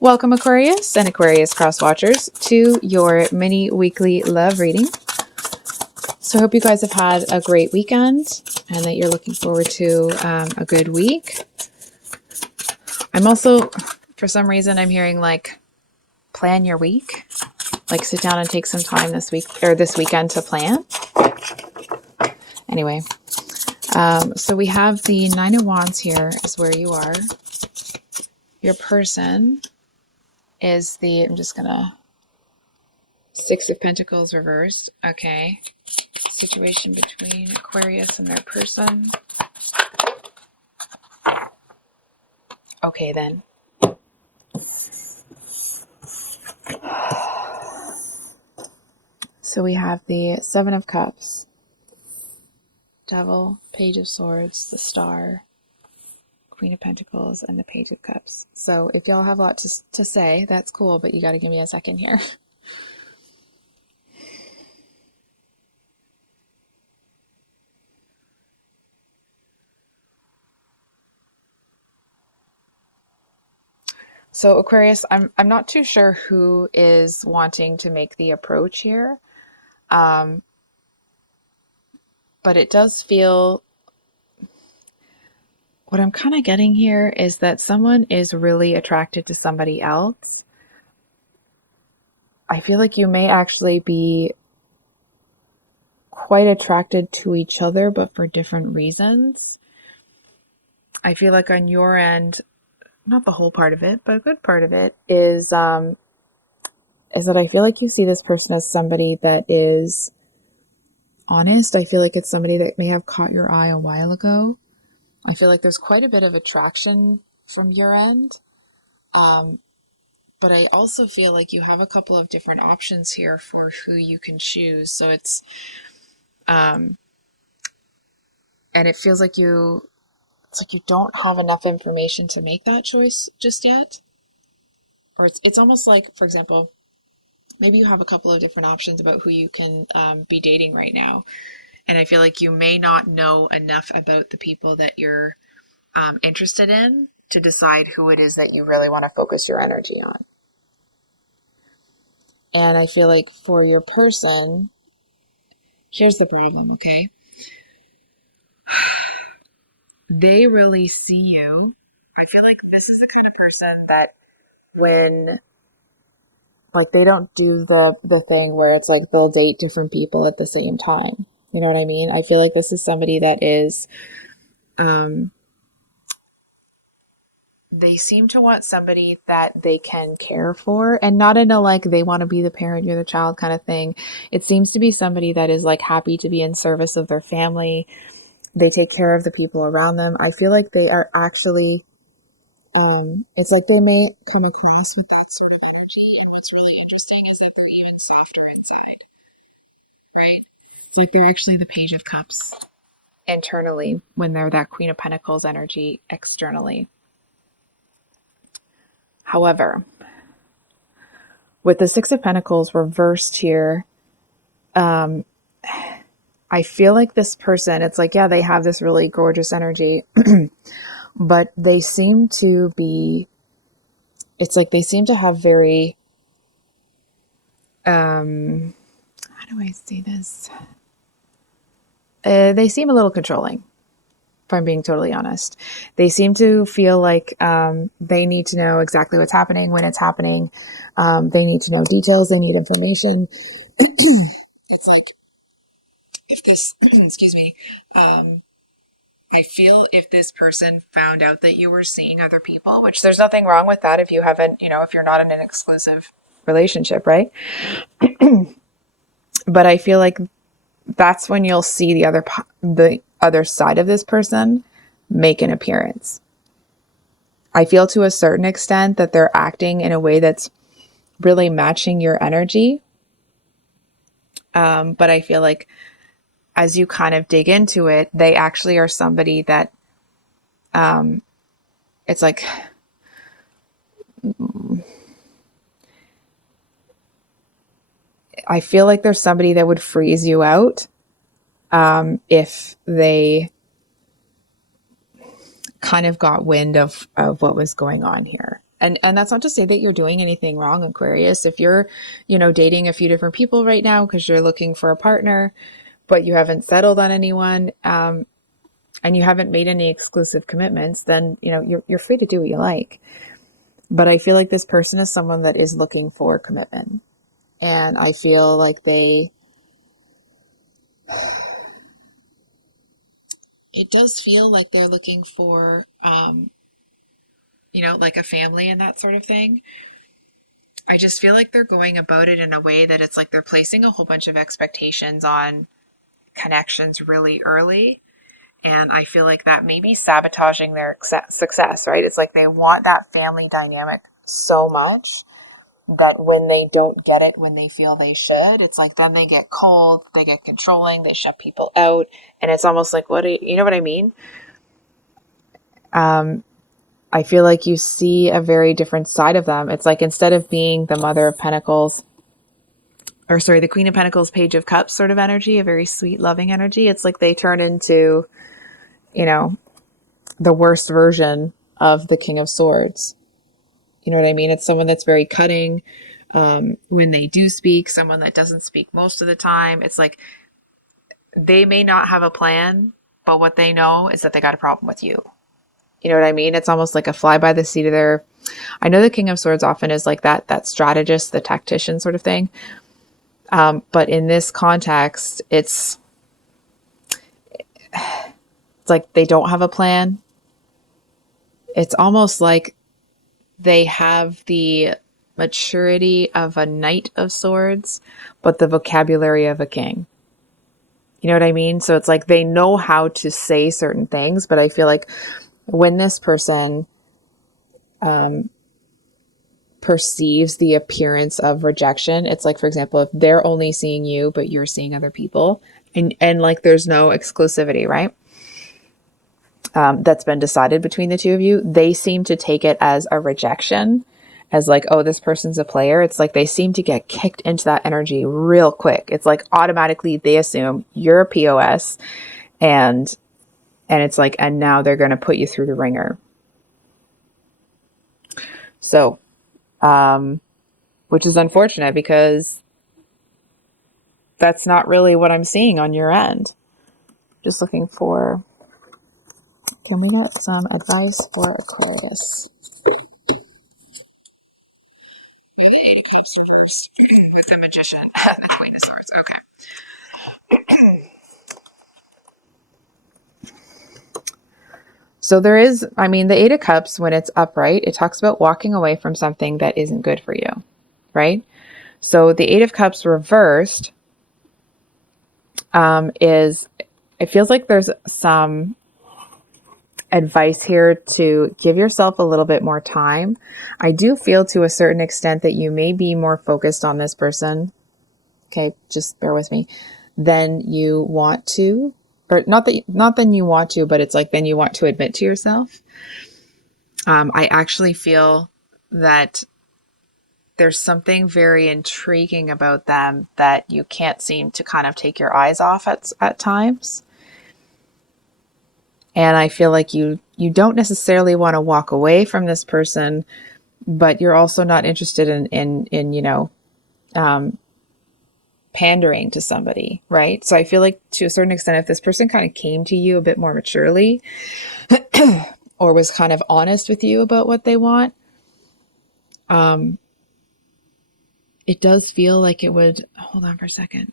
Welcome Aquarius and Aquarius cross watchers to your mini weekly love reading. So I hope you guys have had a great weekend and that you're looking forward to a good week. I'm also, for some reason, I'm hearing like plan your week, like sit down and take some time this week or this weekend to plan. Anyway, so we have the Nine of Wands here is where you are. Your person is I'm just gonna, Six of Pentacles reversed. Okay. Situation between Aquarius and their person. Okay, then. So we have the Seven of Cups, Devil, Page of Swords, the Star, Queen of Pentacles, and the Page of Cups. So if y'all have a lot to say, that's cool, but you got to give me a second here. So Aquarius, I'm not too sure who is wanting to make the approach here. But it does feel, what I'm kind of getting here is that someone is really attracted to somebody else. I feel like you may actually be quite attracted to each other, but for different reasons. I feel like on your end, not the whole part of it, but a good part of it is that I feel like you see this person as somebody that is honest. I feel like it's somebody that may have caught your eye a while ago. I feel like there's quite a bit of attraction from your end. But I also feel like you have a couple of different options here for who you can choose. So it's, and it feels like it's like you don't have enough information to make that choice just yet. Or it's almost like, for example, maybe you have a couple of different options about who you can be dating right now. And I feel like you may not know enough about the people that you're interested in to decide who it is that you really want to focus your energy on. And I feel like for your person, here's the problem, okay? They really see you. I feel like this is the kind of person that when, like, they don't do the thing where it's like they'll date different people at the same time. You know what I mean? I feel like this is somebody that is, they seem to want somebody that they can care for, and not in a like they want to be the parent, you're the child kind of thing. It seems to be somebody that is like happy to be in service of their family. They take care of the people around them. I feel like they are actually, it's like they may come across with that sort of energy. And what's really interesting is that they're even softer inside, right? It's like they're actually the Page of Cups internally when they're that Queen of Pentacles energy externally. However, with the Six of Pentacles reversed here, I feel like this person, it's like, yeah, they have this really gorgeous energy, but they seem to be, it's like they seem to have very, how do I say this? They seem a little controlling, if I'm being totally honest. They seem to feel like they need to know exactly what's happening, when it's happening. They need to know details. They need information. It's like, if this, excuse me, I feel if this person found out that you were seeing other people, which there's nothing wrong with that if you haven't, if you're not in an exclusive relationship, right? But I feel like that's when you'll see the other side of this person make an appearance. I feel to a certain extent that they're acting in a way that's really matching your energy. But I feel like as you kind of dig into it, they actually are somebody that, it's like, I feel like there's somebody that would freeze you out if they kind of got wind of what was going on here. And that's not to say that you're doing anything wrong, Aquarius. If you're, you know, dating a few different people right now because you're looking for a partner, but you haven't settled on anyone, and you haven't made any exclusive commitments, then, you know, you're free to do what you like. But I feel like this person is someone that is looking for commitment. And I feel like it does feel like they're looking for, you know, like a family and that sort of thing. I just feel like they're going about it in a way that it's like they're placing a whole bunch of expectations on connections really early. And I feel like that may be sabotaging their success, right? It's like they want that family dynamic so much that when they don't get it when they feel they should, it's like then they get cold, they get controlling, they shut people out. And it's almost like, you know what I mean? I feel like you see a very different side of them. It's like instead of being the Mother of Pentacles, or sorry, the Queen of Pentacles, Page of Cups sort of energy, a very sweet, loving energy, it's like they turn into, you know, the worst version of the King of Swords. You know what I mean? It's someone that's very cutting when they do speak, someone that doesn't speak most of the time. It's like they may not have a plan, but what they know is that they got a problem with you. You know what I mean? It's almost like a fly by the seat of their. I know the King of Swords often is like that strategist, the tactician sort of thing. But in this context, it's like they don't have a plan. It's almost like they have the maturity of a Knight of Swords, but the vocabulary of a king. You know what I mean? So it's like they know how to say certain things, but I feel like when this person perceives the appearance of rejection, it's like, for example, if they're only seeing you, but you're seeing other people, and like there's no exclusivity, right? That's been decided between the two of you, they seem to take it as a rejection, as like, oh, this person's a player. It's like they seem to get kicked into that energy real quick. It's like automatically they assume you're a POS, and it's like, and now they're going to put you through the ringer. So, which is unfortunate because that's not really what I'm seeing on your end. Just looking for, can we get some advice for Aquarius? With the Magician, the Queen of Swords. Okay. So there is, I mean, the Eight of Cups, when it's upright, it talks about walking away from something that isn't good for you, right? So the Eight of Cups reversed is, it feels like there's some advice here to give yourself a little bit more time. I do feel to a certain extent that you may be more focused on this person. Okay, just bear with me. Than you want to, or not than you want to, but it's like then you want to admit to yourself. I actually feel that there's something very intriguing about them that you can't seem to kind of take your eyes off at times. And I feel like you don't necessarily want to walk away from this person, but you're also not interested in you know, pandering to somebody, right? So I feel like to a certain extent, if this person kind of came to you a bit more maturely or was kind of honest with you about what they want, it does feel like it would, hold on for a second.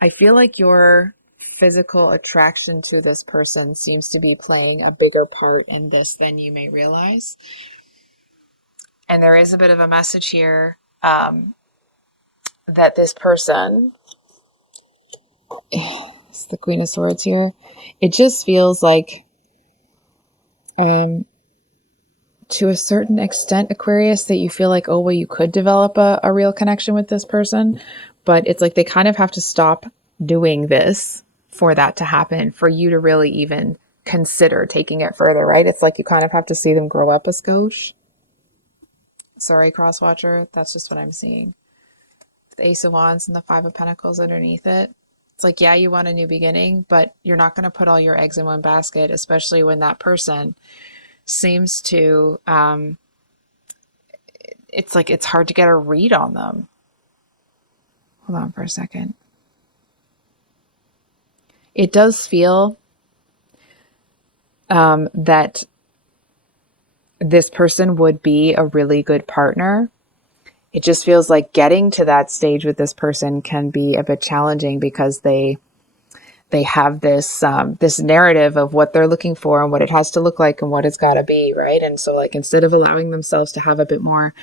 I feel like your physical attraction to this person seems to be playing a bigger part in this than you may realize. And there is a bit of a message here that this person, it's the Queen of Swords here, it just feels like to a certain extent, Aquarius, that you feel like, oh, well, you could develop a real connection with this person, but it's like they kind of have to stop doing this for that to happen, for you to really even consider taking it further, right? It's like you kind of have to see them grow up a skosh. Sorry, Crosswatcher, that's just what I'm seeing. The Ace of Wands and the Five of Pentacles underneath it. It's like, yeah, you want a new beginning, but you're not going to put all your eggs in one basket, especially when that person seems to, it's like it's hard to get a read on them. Hold on for a second. It does feel that this person would be a really good partner. It just feels like getting to that stage with this person can be a bit challenging because they have this this narrative of what they're looking for and what it has to look like and what it's got to be, right? And so like instead of allowing themselves to have a bit more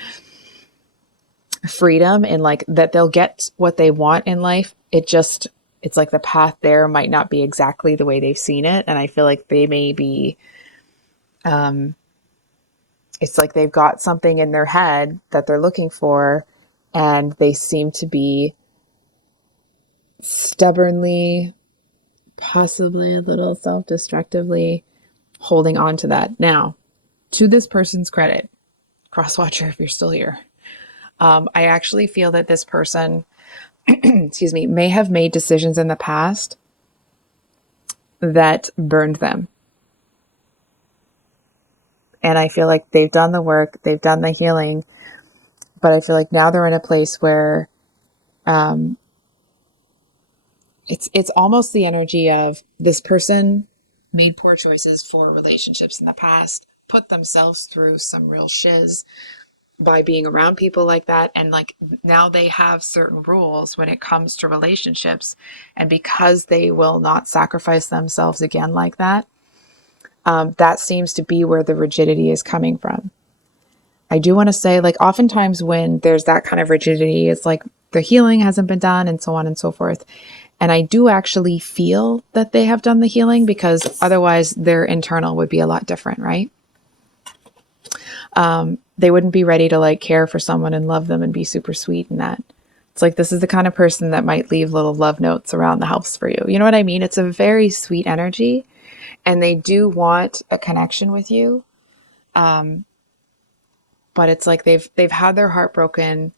freedom and like that they'll get what they want in life, it's like the path there might not be exactly the way they've seen it. And I feel like they may be it's like they've got something in their head that they're looking for, and they seem to be stubbornly, possibly a little self-destructively holding on to that. Now, to this person's credit, crosswatcher, if you're still here, I actually feel that this person, excuse me, may have made decisions in the past that burned them. And I feel like they've done the work, they've done the healing, but I feel like now they're in a place where it's almost the energy of this person made poor choices for relationships in the past, put themselves through some real shiz by being around people like that. And like now they have certain rules when it comes to relationships. And because they will not sacrifice themselves again like that, that seems to be where the rigidity is coming from. I do want to say, like, oftentimes when there's that kind of rigidity, it's like the healing hasn't been done and so on and so forth. And I do actually feel that they have done the healing because otherwise their internal would be a lot different, right? They wouldn't be ready to like care for someone and love them and be super sweet and that. It's like, this is the kind of person that might leave little love notes around the house for you. You know what I mean? It's a very sweet energy. And they do want a connection with you. But it's like they've had their heart broken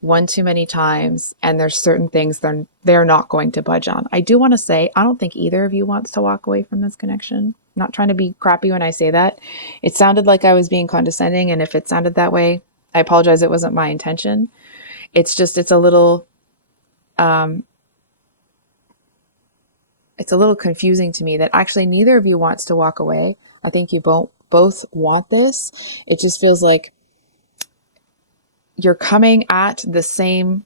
one too many times, and there's certain things they're not going to budge on. I do want to say, I don't think either of you wants to walk away from this connection. I'm not trying to be crappy when I say that. It sounded like I was being condescending, and if it sounded that way, I apologize. It wasn't my intention. It's just, it's a little confusing to me that actually neither of you wants to walk away. I think you both want this. It just feels like you're coming at the same,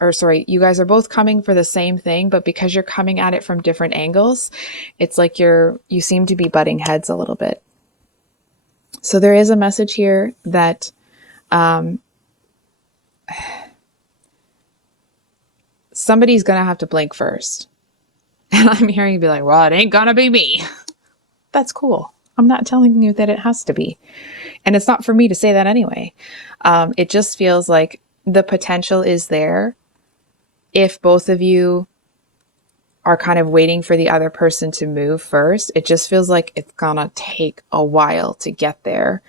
or sorry, you guys are both coming for the same thing, but because you're coming at it from different angles, it's like you seem to be butting heads a little bit. So there is a message here that somebody's going to have to blink first. And I'm hearing you be like, well, it ain't gonna be me. That's cool. I'm not telling you that it has to be. And it's not for me to say that anyway. It just feels like the potential is there if both of you are kind of waiting for the other person to move first. It just feels like it's gonna take a while to get there.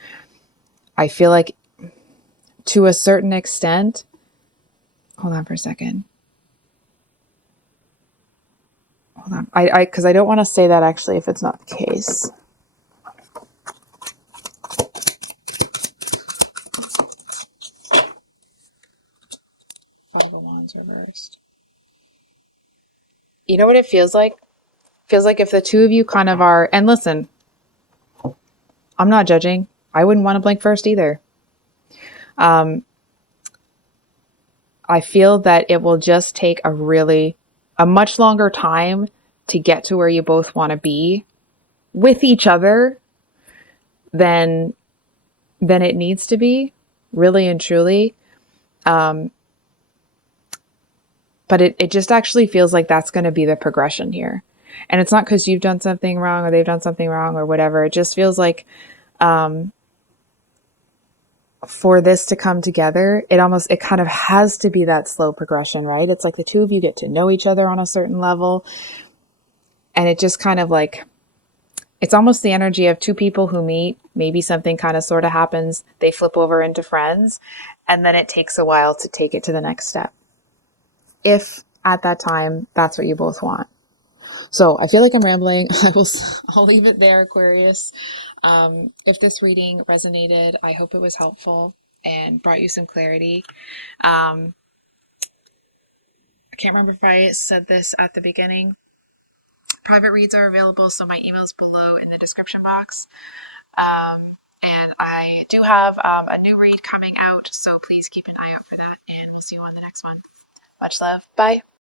I feel like to a certain extent, hold on for a second. Hold on. Because I don't want to say that actually if it's not the case. Five of Wands reversed. You know what it feels like? Feels like if the two of you kind of are, and listen, I'm not judging. I wouldn't want to blink first either. I feel that it will just take a much longer time to get to where you both want to be with each other than it needs to be, really and truly. But it just actually feels like that's going to be the progression here. And it's not because you've done something wrong or they've done something wrong or whatever. It just feels like for this to come together, it kind of has to be that slow progression, right? It's like the two of you get to know each other on a certain level. And it just kind of like, it's almost the energy of two people who meet, maybe something kind of sort of happens, they flip over into friends, and then it takes a while to take it to the next step. If at that time, that's what you both want. So I feel like I'm rambling. I'll leave it there, Aquarius. If this reading resonated, I hope it was helpful and brought you some clarity. Um, I can't remember if I said this at the beginning. Private reads are available, so my email's below in the description box. And I do have a new read coming out, so please keep an eye out for that, and we'll see you on the next one. Much love. Bye.